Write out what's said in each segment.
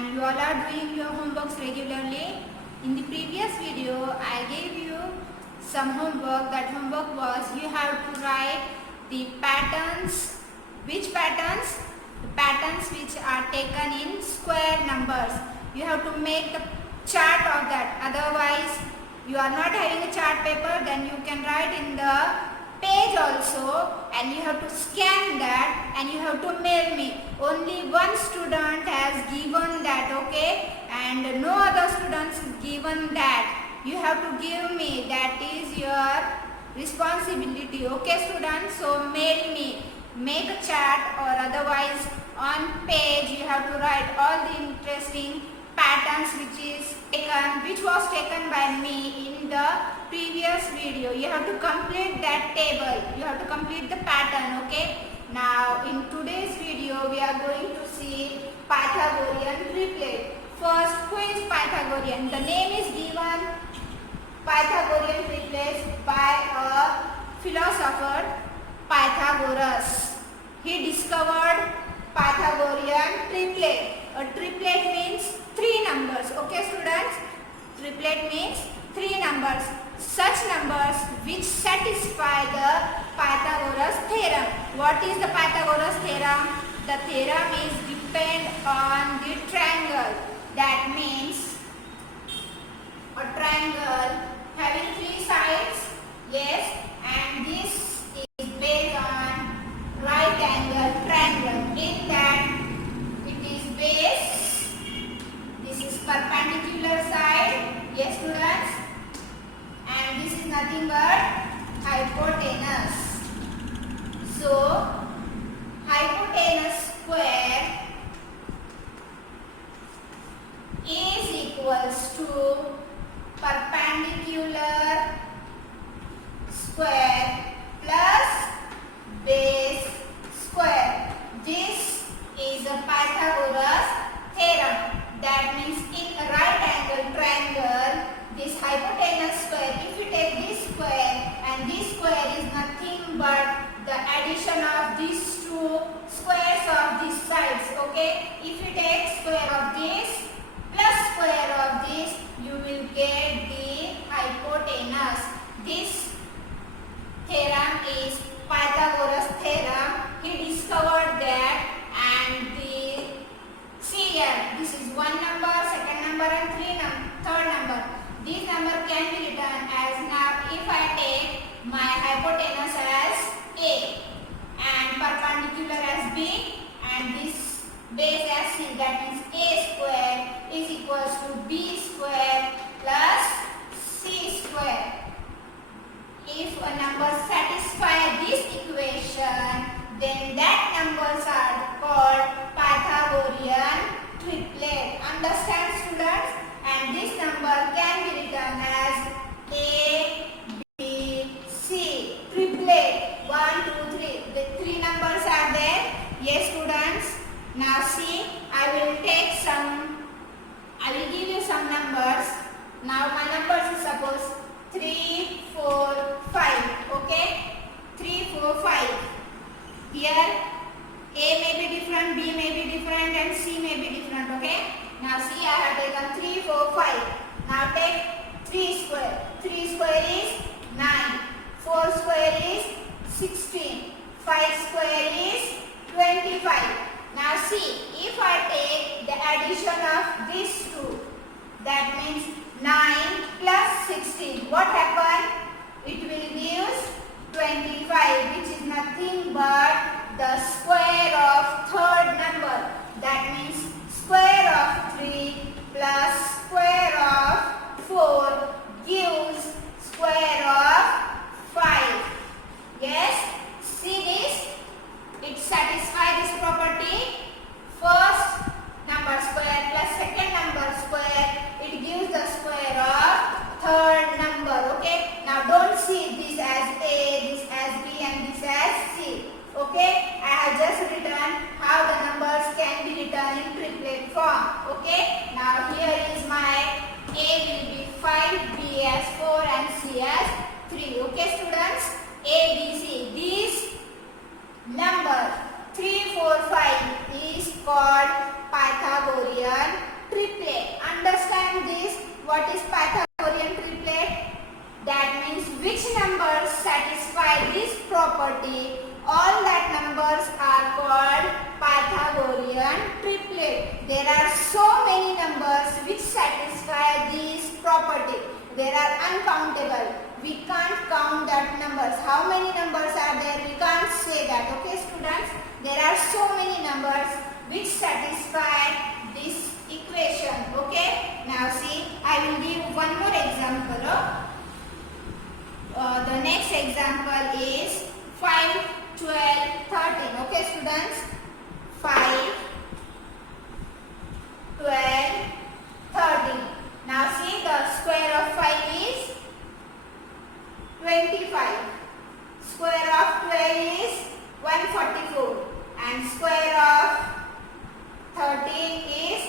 and you all are doing your homeworks regularly. In the previous video, I gave you some homework. That homework was you have to write the patterns. Which patterns? The patterns which are taken in square numbers. You have to make the chart of that. Otherwise, you are not having a chart paper, then you can write in the page also, and you have to scan that and you have to mail me. Only one student has given that, okay, and no other students is given that. You have to give me. That is your responsibility, okay students. So mail me, make a chart, or otherwise on page you have to write all the interesting patterns which was taken by me in the previous video. You have to complete that table. You have to complete the pattern, okay. Now in today's video we are going to see Pythagorean triplet. First, who is Pythagorean? The name is given Pythagorean triplets by a philosopher, Pythagoras. He discovered Pythagorean triplet. A triplet means three numbers, okay students. Triplet means three numbers. Such numbers which satisfy the Pythagoras theorem. What is the Pythagoras theorem? The theorem is depend on the triangle. That means a triangle having three sides, yes, and this is based on right angle triangle. In that it is base, this is perpendicular side, yes students, and this is nothing but hypotenuse. So hypotenuse square is equals to perpendicular square plus base square. This is a Pythagoras theorem. That means in a right angle triangle, this hypotenuse square, if you take this square and this square is nothing but the addition of these two squares of these sides, okay. If you take square of this plus square of this, you will get the hypotenuse. This theorem is Pythagoras theorem. He discovered that, and see here, this is one number, second number, and third number. This number can be written as, now if I take my hypotenuse as A and perpendicular as B and this base as C, that means A square is equals to B square plus C square. If a number satisfies this equation, then that numbers are called Pythagorean triplet. Understand students? And this number can be written as A, B, C. Triplet. 1, 2, 3. The three numbers are there. Yes students. Now see, I will give you some numbers. Now my numbers is suppose 3, 4, 5. Okay? 3, 4, 5. Here A may be different, B may be different, and C may be different. Okay? Now see, I have taken 3, 4, 5. Now take 3 square. 3 square is 9. 4 square is 16. 5 square is 25. Now see, if I take the addition of these two, that means 9 plus 16. What happened? It will give 25, which is nothing but the square of third number. That means square of 3 plus square of 4 gives square of 5. Yes? See this? It satisfies this property. First number square plus second number square, it gives the square of third number. Okay? Now don't see this as A, this as B, and this as C. Okay? I have just written how the numbers can be written in triplet form. Okay? Now here is my A will be 5, B as 4, and C as 3. Okay students? A, B, C. This number 3, 4, 5 is called Pythagorean What is Pythagorean triplet? That means which numbers satisfy this property, all that numbers are called Pythagorean triplet. There are so many numbers which satisfy this property. There are uncountable. We can't count that numbers. How many numbers are there? We can't say that. Okay, students? There are so many numbers which satisfy this equation. Okay? Now see, I will give one more example. The next example is 5, 12, 13. Okay, students? 5, 12, 13. Now see, the square of 5 is 25. Square of 12 is 144. And square of 13 is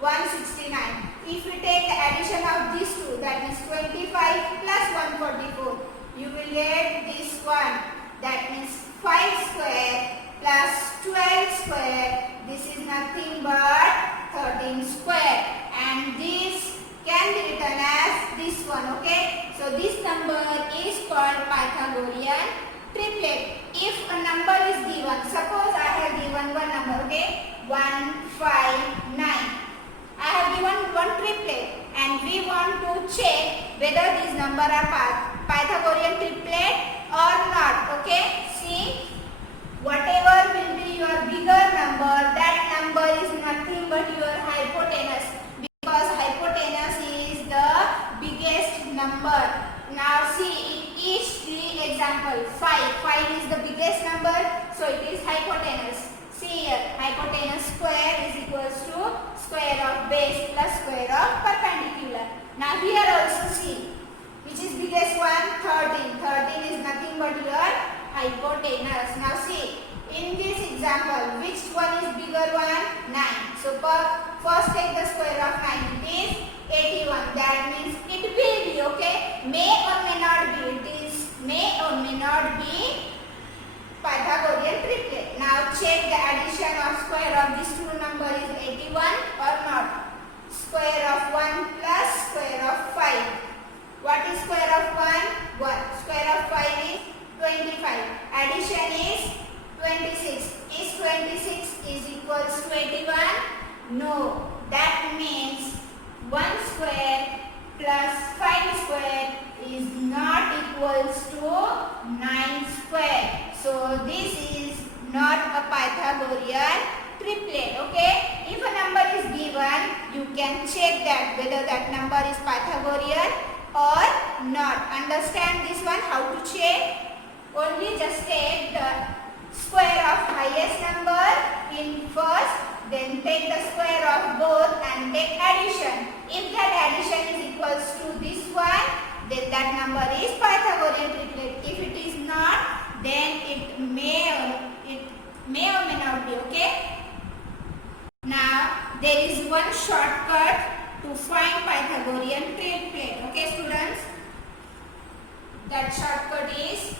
169. If you take the addition of these two, that is 25 plus 144, you will get this one. That means 5 square plus 12 square. This is nothing but 13 square. And this can be written as this one. Okay. So this number is called Pythagorean triplet. If a number is given, suppose I have given one number. Okay. 1, 5, 9. I have given one triplet and we want to check whether these numbers are Pythagorean triplet or not. Okay, see, whatever will be your bigger number, that number is nothing but your hypotenuse, because hypotenuse is the biggest number. Now see, in each three example, 5 is the biggest number, so it is hypotenuse. See here, hypotenuse square is equals to square of base plus square of perpendicular. Now here also see, which is biggest one? 13. 13 is nothing but your hypotenuse. Now see, in this example, which one is bigger one? 9. So first take the square of 9. It is 81. That means it will be, okay, may or may not be. It is may or may not be Pythagorean triplet. Now check the addition of square of these two numbers is 81 or not. Square of 1 plus square of 5. What is square of 1? 1. Square of 5 is 25. Addition is 26. Is 26 is equals to 81? No. That means 1 square plus 5 square is not equals to 9 square. So this is not a Pythagorean triplet. Okay. If a number is given, you can check that whether that number is Pythagorean or not. Understand this one, how to check? Only just take the square of highest number in first, then take the square of both and take addition. If that addition is equals to this one, then that number is Pythagorean triplet. If it is not, then it may or may not be. Okay. Now there is one shortcut to find Pythagorean triplet. Okay, students. That shortcut is,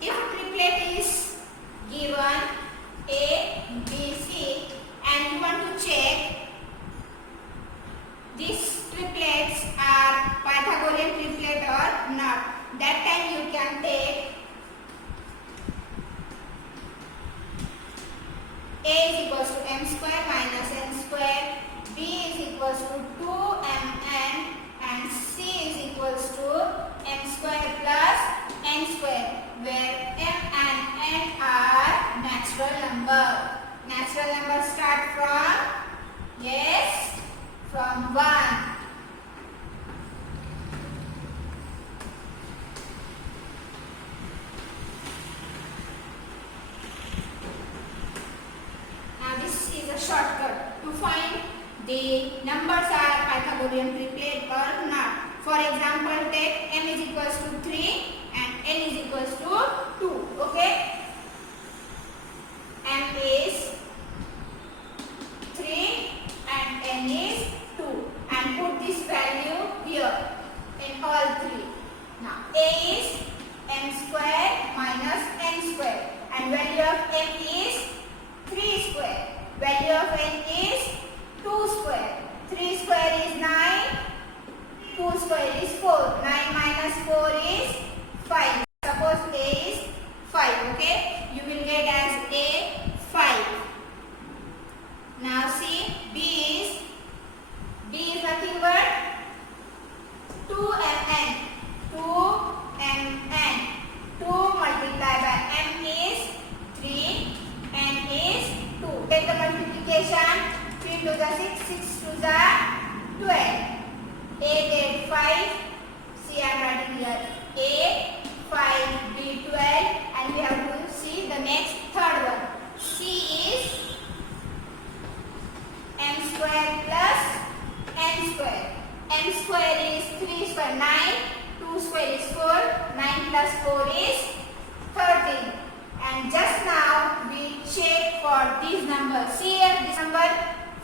if triplet is given A, B, C and you want to check these triplets are Pythagorean triplet or not, that time you can take A is equals to m square minus n square, B is equals to 2mn and C is equals to m square plus n square, where m and n are natural number. Natural number start from, yes, from 1. Shortcut to find the numbers are Pythagorean triplet or not. For example, take m is equals to 3 and n is equals to 2. Okay, m is 3 and n is 2, and put this value here in all three. Now a is m square minus n square and value of m is 3 square. Value of n is 2 square. 3 square is 9. 2 square is 4. 9 minus 4 is 5. Suppose a is 5. Okay. You will get as a 5. Now see B is nothing but 2mn. 2mn. 2 multiplied by m is 3. N is 2. Take the multiplication. 3 to the 6. 6 to the 12. A get 5. See, I am writing here. A 5, B 12, and we have to see the next third one. C is m square plus n square. M square is 3 square 9. 2 square is 4. 9 plus 4 is 13. And just now we check for these numbers. See here, this number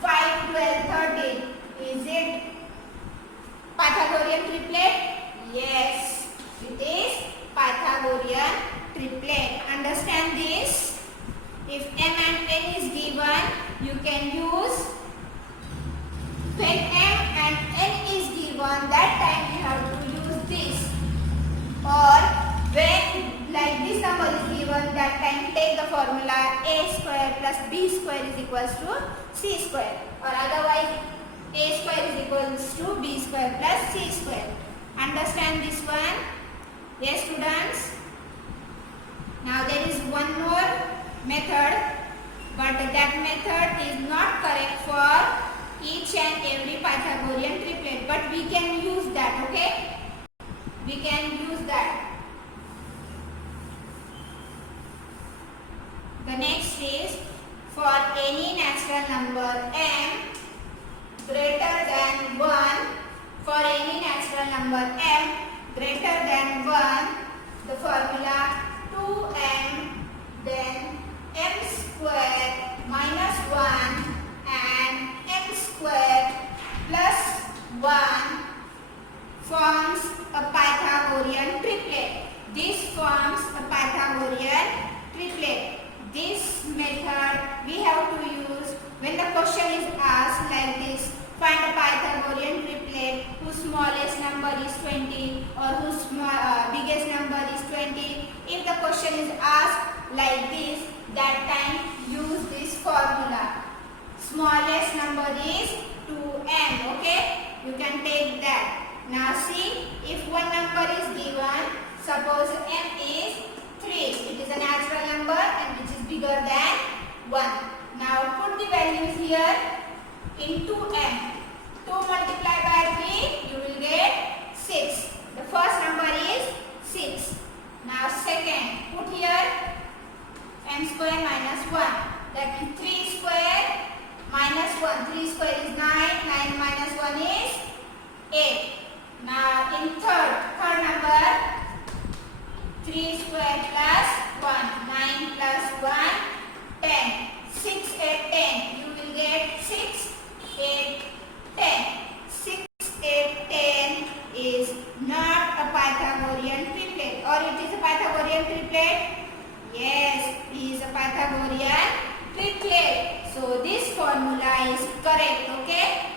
5, 12, 13. Is it Pythagorean triplet? Yes, it is Pythagorean triplet. Understand this? If m and n is given, you can use, when m and n is given, that time you have to use this. Or when like this number is given, that time take the formula a square plus b square is equals to c square. Or otherwise a square is equals to b square plus c square. Understand this one? Yes, students? Now there is one more method, but that method is not correct for each and every Pythagorean triplet, but we can use that, okay? We can use that. The next is, for any natural number m greater than 1, for any natural number m greater than 1, the formula 2m, then m square minus 1 and m square plus 1 forms a Pythagorean triplet. This forms a Pythagorean triplet. This method we have to use when the question is asked like this: find a Pythagorean triplet whose smallest number is 20 or whose biggest number is 20. If the question is asked like this, that time use this formula. Smallest number is 2m. Okay, you can take that. Now see, if one number is given, suppose m is 3. It is a natural number and which is bigger than 1. Now put the values here into m. 2 multiplied by 3, you will get 6. The first number is 6. Now second, put here m square minus 1. That is 3 square minus 1. 3 square is 9. 9 minus 1 is 8. Now in third number, 3 square plus 1. 9 plus 1, 10. 6, 8, 10. You will get 6, 8, 10. 6, 8, 10 is not a Pythagorean triplet. Or it is a Pythagorean triplet? Yes, it is a Pythagorean triplet. So this formula is correct, okay?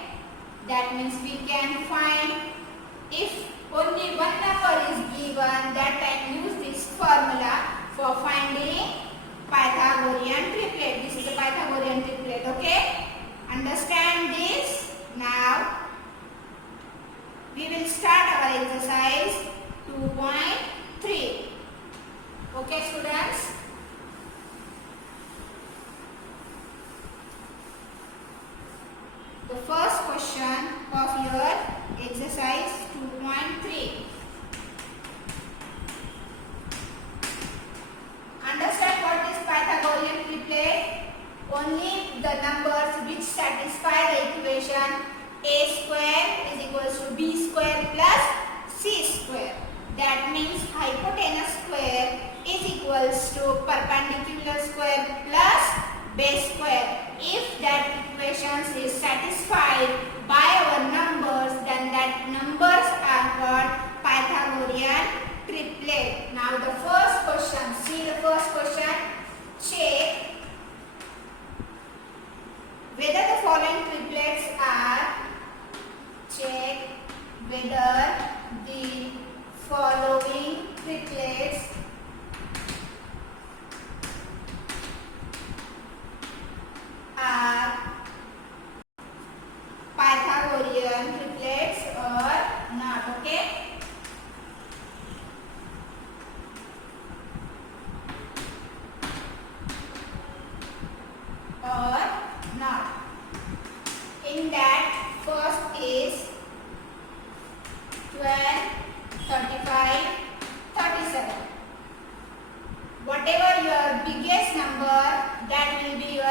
That means we can find, if only one number is given, that time use this formula for finding Pythagorean triplet. This is a Pythagorean triplet, okay? Understand this? Now we will start our exercise 2.3. Okay, students? The first question of your exercise 2.3. Understand what is Pythagorean triplet? Only the numbers which satisfy the equation a square is equals to b square plus c square. That means hypotenuse square is equals to perpendicular square plus base square. If that equation is satisfied by our numbers, then that numbers are called Pythagorean triplet. Now the first question, see the first question, check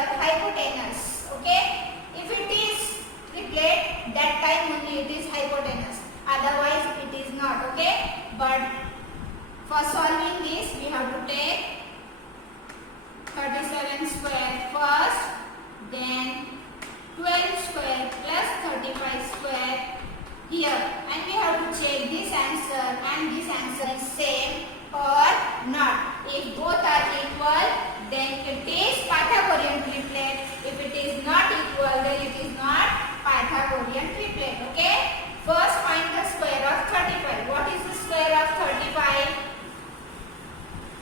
hypotenuse. Okay, if it is triplet, that time only it is hypotenuse, otherwise it is not. Okay, but for solving this we have to take 37 square first, then 12 square plus 35 square here, and we have to check this answer and this answer is same or not. If both are equal, then it is Pythagorean triplet. If it is not equal, then it is not Pythagorean triplet. Okay, first find the square of 35. What is the square of 35?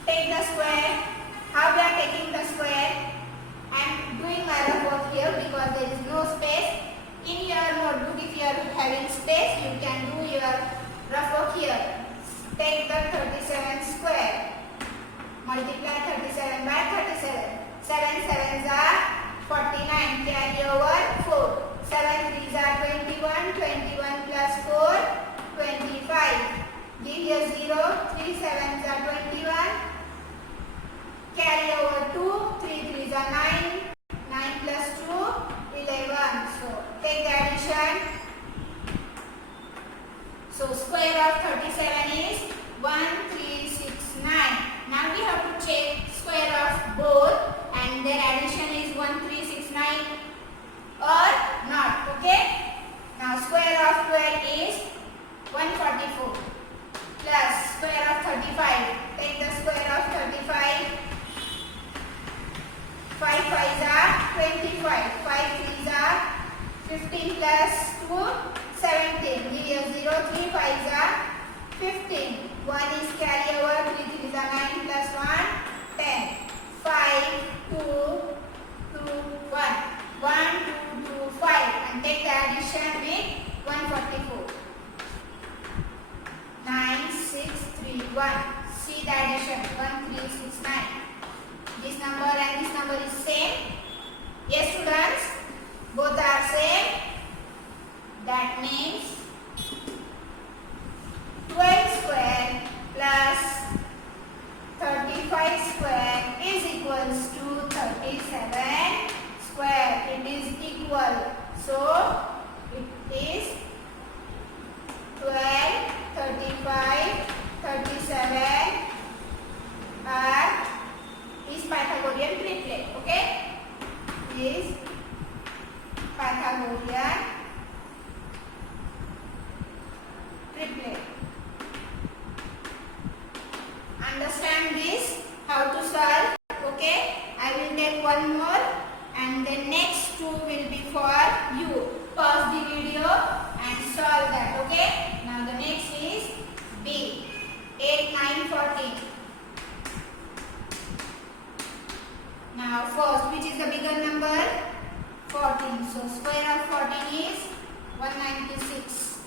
Take the square. How we are taking the square? I am doing my rough work here because there is no space. In your notebook, if you are having space, you can do your rough work here. Take the 37 square. Multiply 37 by 37. 7 sevens are 49. Carry over 4. 7 threes are 21. 21 plus 4, 25. Give here 0. 3 sevens are 21. Carry over 2, 3 threes are 9, 9 plus 2, 11. So, take the addition. So, square of 37 is 1369. Now, we have to check square of both and their addition is 1369 or not. Okay. Now, square of 12 is 144 plus square of 35. Take the square of 35. 5 5s are 25, 5 3s are 15 plus 2, 17, give here 0, 3 5s are 15, 1 is carry over, 3 3s are 9 plus 1, 10, 5, 2, 2, 1, 1, 2, 2, 5 and take the addition with 144, 9, 6, 3, 1, see the addition, 1, 3, 6, 9. This number and this number is same. Yes, students, both are same. That means 12 square plus 35 square is equals to 37 square. It is equal. So, it is 12, 35, 37 are is Pythagorean triplet. Okay, is Pythagorean triplet. Understand this? How to solve? Okay, I will take one more and the next two will be for you. Pause the video and solve that. Okay, now the next is B. 8, 9, 14. Now first, which is the bigger number? 14. So square of 14 is 196.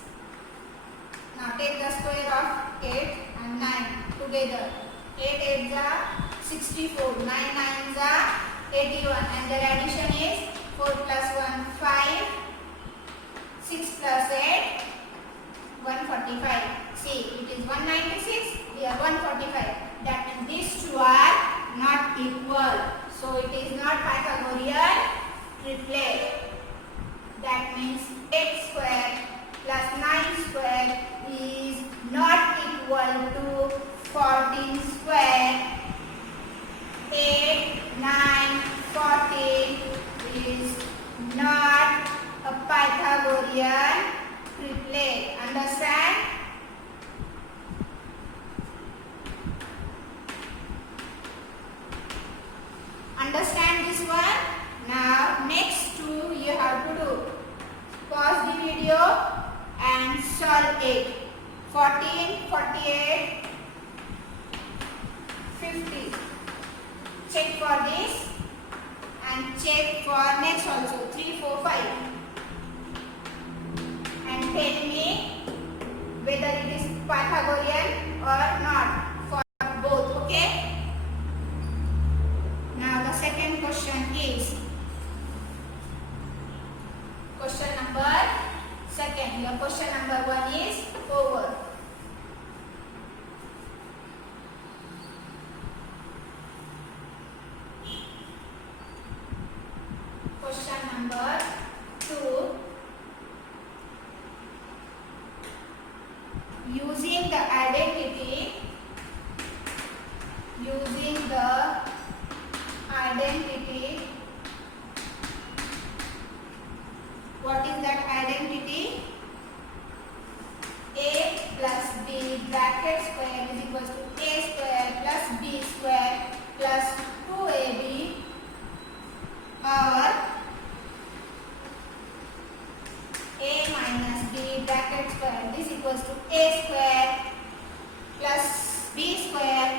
Now take the square of 8 and 9 together. 8 8s are 64. 9 9s are 81. And their addition is 4 plus 1 5. 6 plus 8 145. See, it is 196. We are 145. That means these two are not equal. So it is not Pythagorean triplet. That means 8 square plus 9 square is not equal to 14 square. 8, 9, 14 is not a Pythagorean triplet. Understand? Understand this one? Now next two you have to do. Pause the video and solve it. 14, 48, 50. Check for this and check for next also. 3, 4, 5. And tell me whether it is Pythagorean or not for both. Okay? Now the second question is question number second. Your question number 1 is over. question number 2. Using the identity, what is that identity? A plus b bracket square is equals to a square plus b square plus 2ab, or a minus b bracket square is equals to a square plus b square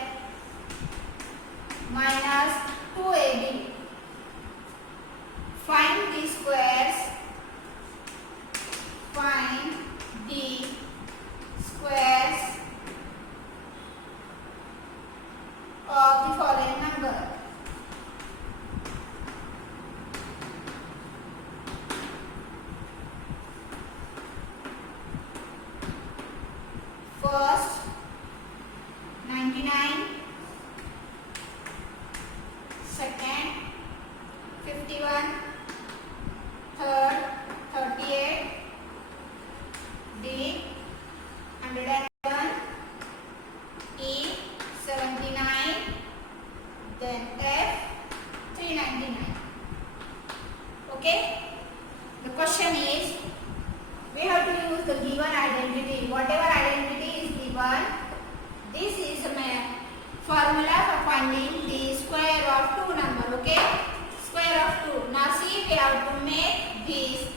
minus 2ab. Find the squares. Find the squares of the following number. First, 99. Second, 51. Third, 38. D, 101. E, 79. Then F, 399. Okay? The question is, we have to use the given identity. Whatever identity is given, this is a formula for finding the square of two number. Okay? Square of 2. Now see, we have to make this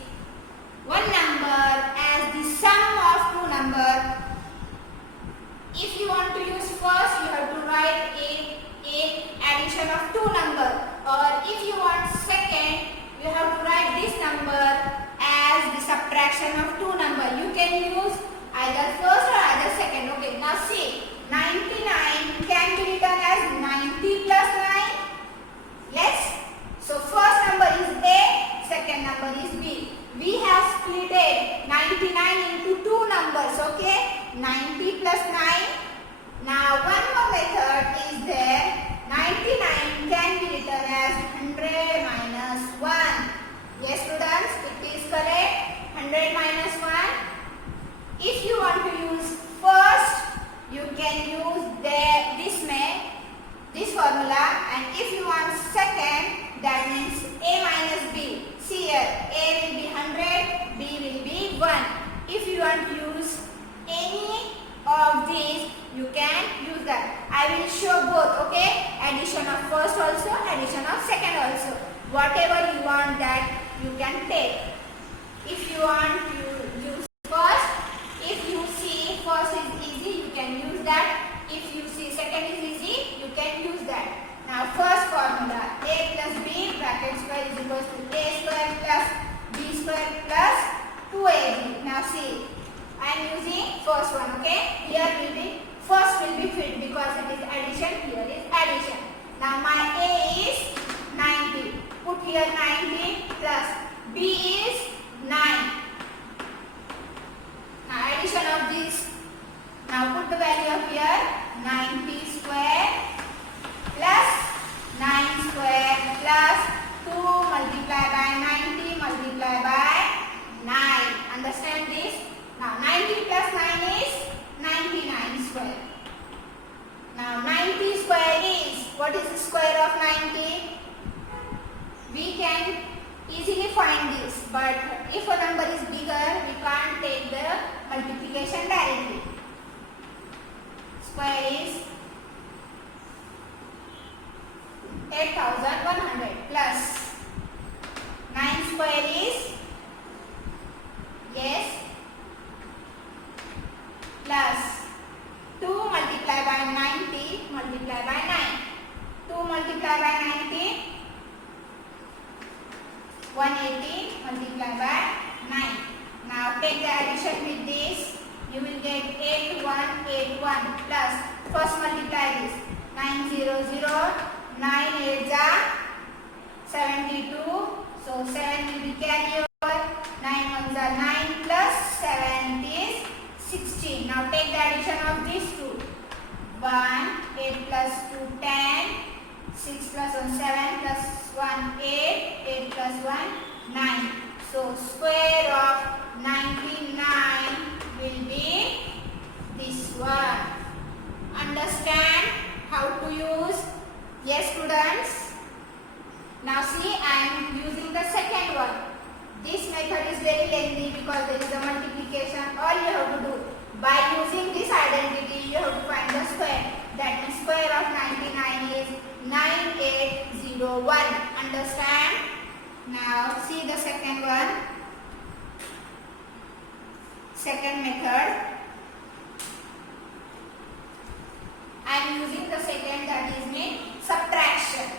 one number as the sum of two number. If you want to use first, you have to write a addition of two number, or if you want second, you have to write this number as the subtraction of two number. You can use either first or either second. Okay, now see, 99 can be written as 90 plus 9. Yes? So first number is A, second number is B. We have split 99 into two numbers. Okay? 90 plus 9. Now one more method is there. 99 can be written as 100 minus 1. Yes students, it is correct. 100 minus 1. If you want to use first, you can use this formula, and if you want second, that means A minus B. See here, A will be 100, B will be 1. If you want to use any of these, you can use that. I will show both, okay? Addition of first also, addition of second also. Whatever you want, that you can take. If you want to use first, if you see first is easy, you can use that. If you see second is easy, you can use that. Now first formula, A plus B bracket square is equals to A square plus B square plus 2AB. Now see, I am using first one, okay? Here will be, first will be fit because it is addition, here is addition. Now my A is 90. Put here 90 plus B is 9. Now addition of this. Now put the value of here, 90 square plus 9 square plus 2 multiplied by 90 multiplied by 9. Understand this? Now 90 plus 9 is 99 square. Now 90 square is, what is the square of 90? We can easily find this, but if a number is bigger, we can't take the multiplication directly. Square is 8100 plus 9 square is, yes, plus 2 multiplied by 90 multiplied by 9. 2 multiplied by 90, 180 multiplied by 9. Now take the addition with this. You will get 8181 plus, first multiply this, 900, 9 8 72, so 7 will be carry over, 9 ones are 9 plus 7 is 16. Now take the addition of these two, 1, 8 plus 2, 10, 6 plus 1 7 plus 1 8, 8 plus 1 9. So square of 99 will be this one. Understand how to use? Yes students. Now see, I am using the second one. This method is very lengthy because there is a multiplication. All you have to do, by using this identity, you have to find the square. That means square of 99 is 9801. Understand? Now see the second one. Second method. I am using the second, that is mean subtraction.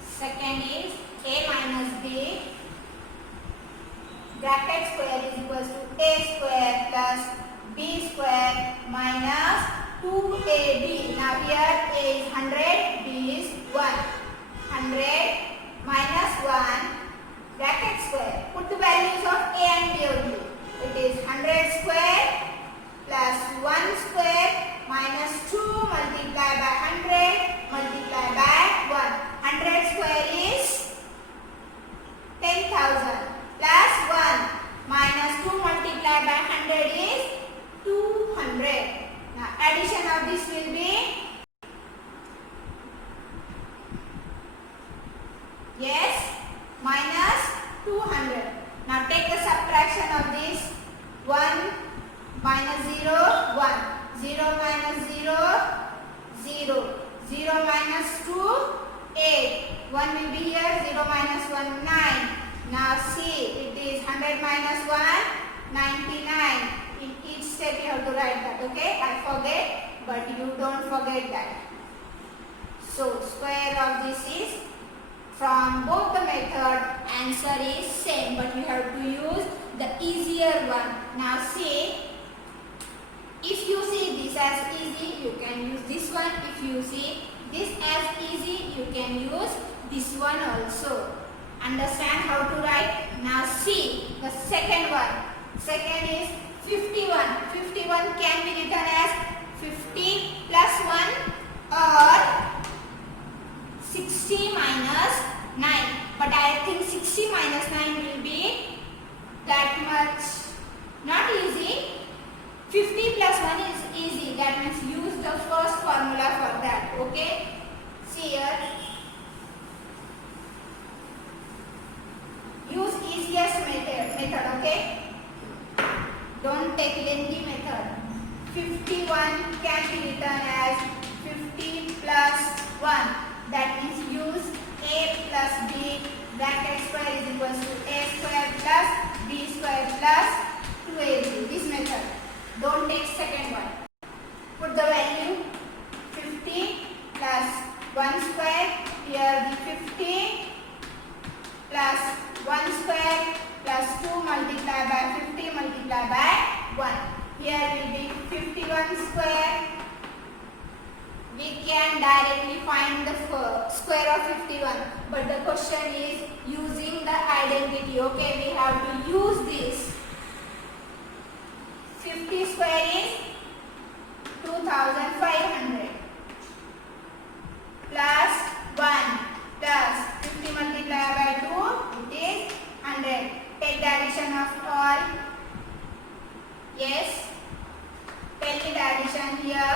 Second is a minus b bracket square is equals to a square plus b square minus 2ab. Now here a is 100, b is 1. 100 minus 1 bracket square. Put the values of a and b only. It is 100 square plus 1 square minus 2 multiplied by 100 multiplied by 1. 100 square is 10,000 plus 1 minus 2 multiplied by 100 is 200. Now addition of this will be, yes, minus 200. Now take the subtraction of this. 1 minus 0, 1. 0 minus 0, 0. 0 minus 2, 8. 1 will be here. 0 minus 1, 9. Now see, it is 100 minus 1, 99. In each step you have to write that. Okay, I forget, but you don't forget that. So square of this is, from both the method, answer is same, but you have to use the easier one. Now see, if you see this as easy, you can use this one. If you see this as easy, you can use this one also. Understand how to write? Now see the second one. Second is 51. 51 can be written as 50 plus 1 or 60 minus 9. But I think 60 minus 9 will be that much not easy. 50 plus 1 is easy. That means use the first formula for that. Okay. See here. Use easiest method. Okay. Don't take lengthy method. 51 can be written as 50 plus 1. That means use a plus b bracket square is equals to a square plus b square plus 2ab. This method. Don't take second one. Put the value 50 plus 1 square. Here the 50 plus 1 square plus 2 multiplied by 50 multiplied by 1. Here will be 51 square. We can directly find the square of 51. But the question is using the identity. Okay, we have to use this. 50 square is 2500 plus 1 plus 50 multiplied by 2, it is 100. Take the addition of all. Yes. Tell me the addition here.